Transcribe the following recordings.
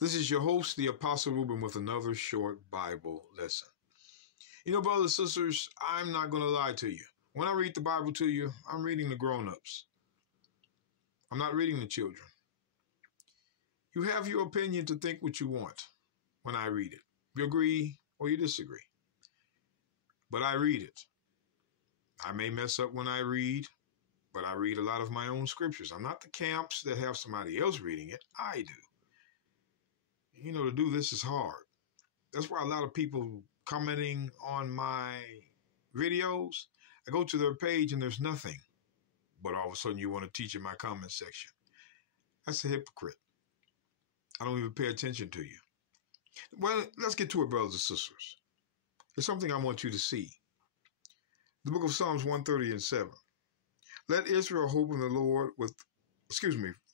This is your host, the Apostle Reuben, with another short Bible lesson. You know, brothers and sisters, I'm not going to lie to you. When I read the Bible to you, I'm reading the grown-ups. I'm not reading the children. You have your opinion to think what you want when I read it. You agree or you disagree. But I read it. I may mess up when I read, but I read a lot of my own scriptures. I'm not the camps that have somebody else reading it. I do. You know, to do this is hard. That's why a lot of people commenting on my videos, I go to their page and there's nothing. But all of a sudden you want to teach in my comment section. That's a hypocrite. I don't even pay attention to you. Well, let's get to it, brothers and sisters. There's something I want you to see. The book of Psalms 130:7. Let Israel hope in the Lord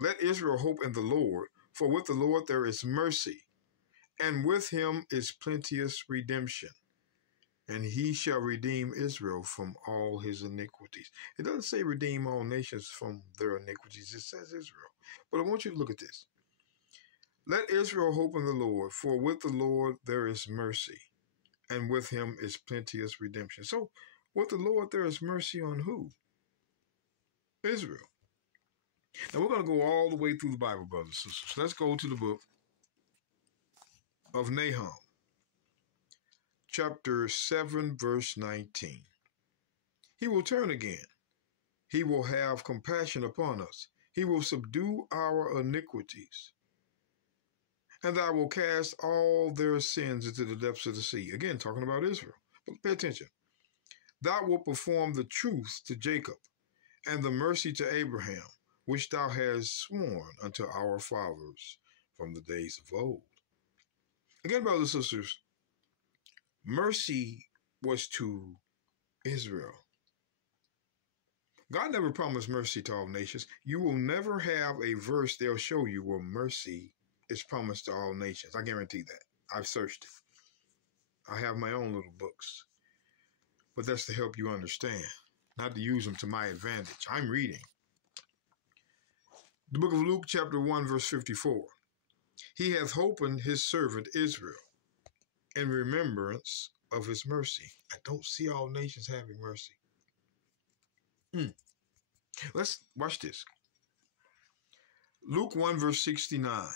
let Israel hope in the Lord, for with the Lord there is mercy, and with him is plenteous redemption, and he shall redeem Israel from all his iniquities. It doesn't say redeem all nations from their iniquities. It says Israel. But I want you to look at this. Let Israel hope in the Lord, for with the Lord there is mercy, and with him is plenteous redemption. So with the Lord there is mercy on who? Israel. Now we're going to go all the way through the Bible, brothers and sisters. Let's go to the book of Nahum, chapter 7, verse 19. He will turn again. He will have compassion upon us. He will subdue our iniquities. And I will cast all their sins into the depths of the sea. Again, talking about Israel. But pay attention. Thou wilt perform the truth to Jacob, and the mercy to Abraham, which thou hast sworn unto our fathers from the days of old. Again, brothers and sisters, mercy was to Israel. God never promised mercy to all nations. You will never have a verse they'll show you where mercy is promised to all nations. I guarantee that. I've searched it. I have my own little books. But that's to help you understand, not to use them to my advantage. I'm reading. The book of Luke, chapter 1, verse 54. He hath holpen his servant Israel in remembrance of his mercy. I don't see all nations having mercy. Let's watch this. Luke 1, verse 69.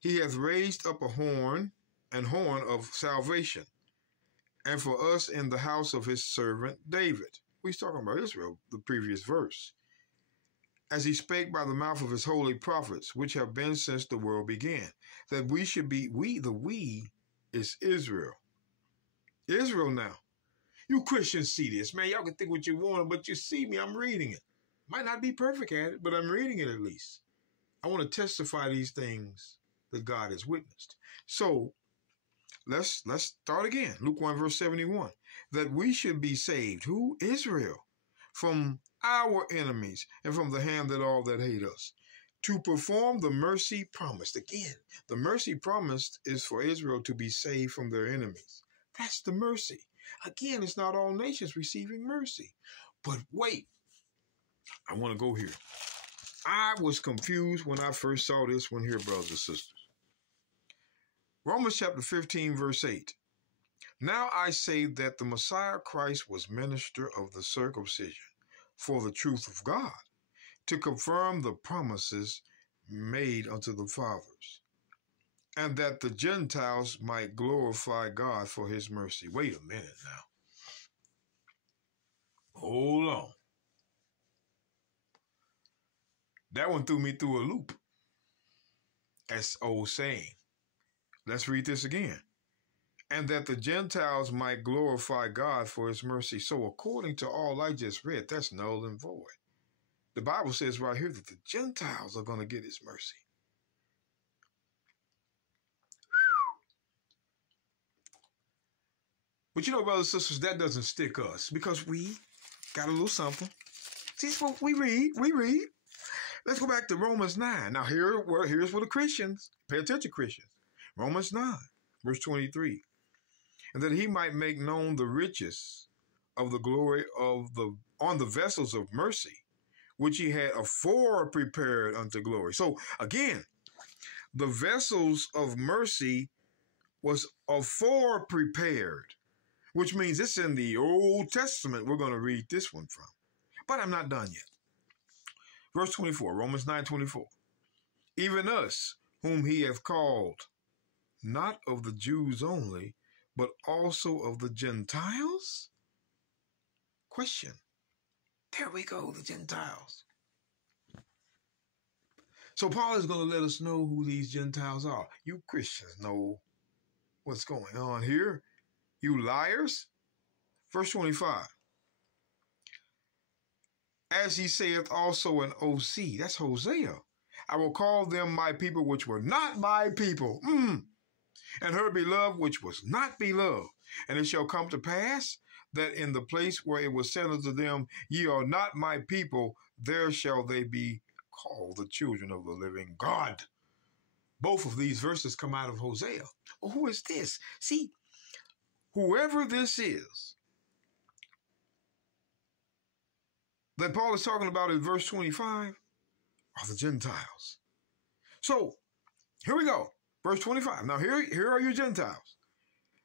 He hath raised up an horn of salvation, and for us in the house of his servant David. We're talking about Israel, the previous verse. As he spake by the mouth of his holy prophets, which have been since the world began, that we should be, we is Israel. Israel now. You Christians see this, man. Y'all can think what you want, but you see me, I'm reading it. Might not be perfect at it, but I'm reading it at least. I want to testify these things that God has witnessed. So, let's start again. Luke 1, verse 71. That we should be saved. Who? Israel. From our enemies and from the hand that all that hate us. To perform the mercy promised. Again, the mercy promised is for Israel to be saved from their enemies. That's the mercy. Again, it's not all nations receiving mercy. But wait, I want to go here. I was confused when I first saw this one here, brothers and sisters. Romans chapter 15, verse 8. Now I say that the Messiah Christ was minister of the circumcision for the truth of God, to confirm the promises made unto the fathers, and that the Gentiles might glorify God for his mercy. Wait a minute now. Hold on. That one threw me through a loop. That's old saying. Let's read this again. And that the Gentiles might glorify God for his mercy. So according to all I just read, that's null and void. The Bible says right here that the Gentiles are going to get his mercy. But you know, brothers and sisters, that doesn't stick us because we got a little something. See, folks, we read. Let's go back to Romans 9. Now, here's for the Christians. Pay attention, Christians. Romans 9, verse 23. And that he might make known the riches of the glory on the vessels of mercy, which he had afore prepared unto glory. So again, the vessels of mercy was afore prepared, which means it's in the Old Testament. We're going to read this one from. But I'm not done yet. Verse 24, Romans 9:24. Even us, whom he hath called, not of the Jews only, but also of the Gentiles? Question. There we go, the Gentiles. So Paul is going to let us know who these Gentiles are. You Christians know what's going on here. You liars. Verse 25. As he saith also in OC, that's Hosea, I will call them my people which were not my people, and her beloved which was not beloved. And it shall come to pass that in the place where it was said unto them, ye are not my people, there shall they be called the children of the living God. Both of these verses come out of Hosea. Well, who is this? See, whoever this is that Paul is talking about in verse 25 are the Gentiles. So here we go. Verse 25. Now here are your Gentiles.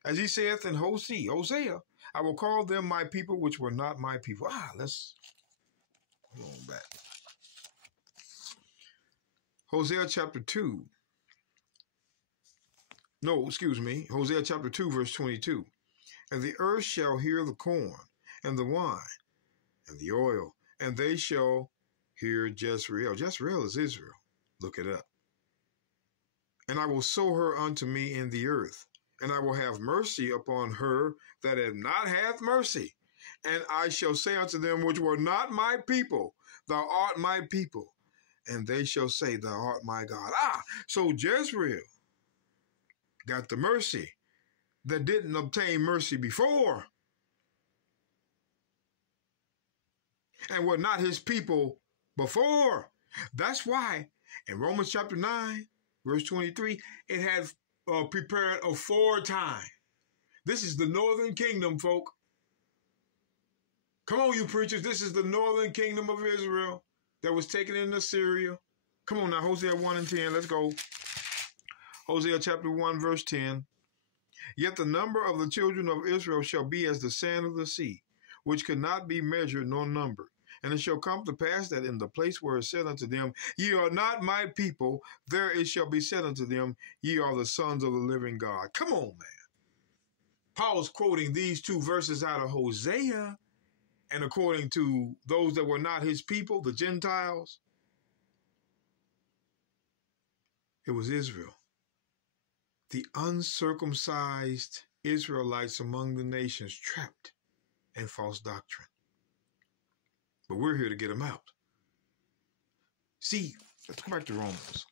As he saith in Hosea, I will call them my people which were not my people. Let's go on back. Hosea chapter 2. Hosea chapter 2, verse 22. And the earth shall hear the corn, and the wine, and the oil, and they shall hear Jezreel. Jezreel is Israel. Look it up. And I will sow her unto me in the earth, and I will have mercy upon her that hath not hath mercy. And I shall say unto them which were not my people, thou art my people. And they shall say, thou art my God. So Jezreel got the mercy that didn't obtain mercy before, and were not his people before. That's why in Romans chapter 9, verse 23, it had prepared aforetime. This is the northern kingdom, folk. Come on, you preachers. This is the northern kingdom of Israel that was taken into Assyria. Come on now, Hosea 1 and 10. Let's go. Hosea chapter 1, verse 10. Yet the number of the children of Israel shall be as the sand of the sea, which cannot be measured nor numbered. And it shall come to pass that in the place where it said unto them, ye are not my people, there it shall be said unto them, ye are the sons of the living God. Come on, man. Paul's quoting these two verses out of Hosea, and according to those that were not his people, the Gentiles, it was Israel. The uncircumcised Israelites among the nations trapped in false doctrine. But we're here to get them out. See, let's go back to Romans.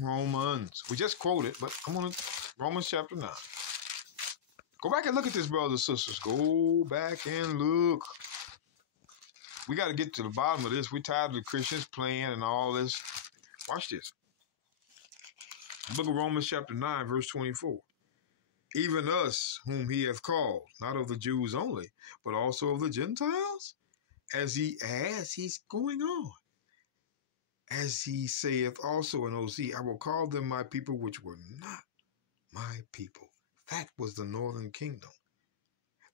Romans. We just quoted, but I'm on Romans chapter 9. Go back and look at this, brothers and sisters. Go back and look. We got to get to the bottom of this. We're tired of the Christians playing and all this. Watch this. Book of Romans chapter 9, verse 24. Even us whom he hath called, not of the Jews only, but also of the Gentiles, as he's going on. As he saith also in OC, I will call them my people which were not my people. That was the northern kingdom.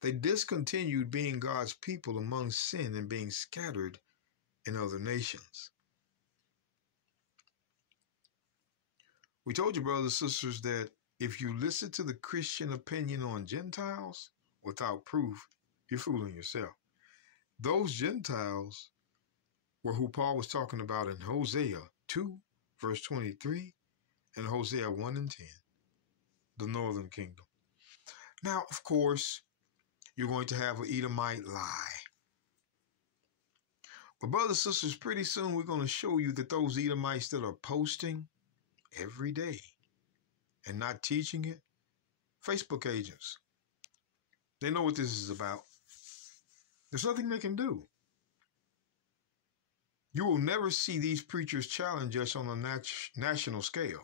They discontinued being God's people among sin and being scattered in other nations. We told you, brothers and sisters, that if you listen to the Christian opinion on Gentiles without proof, you're fooling yourself. Those Gentiles were who Paul was talking about in Hosea 2, verse 23, and Hosea 1 and 10, the northern kingdom. Now, of course, you're going to have an Edomite lie. But brothers and sisters, pretty soon we're going to show you that those Edomites that are posting every day and not teaching it, Facebook agents, they know what this is about. There's nothing they can do. You will never see these preachers challenge us on a national scale.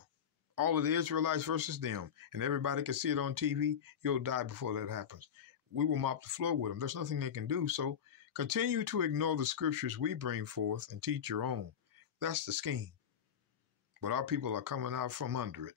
All of the Israelites versus them, and everybody can see it on TV. You'll die before that happens. We will mop the floor with them. There's nothing they can do. So continue to ignore the scriptures we bring forth and teach your own. That's the scheme. but our people are coming out from under it.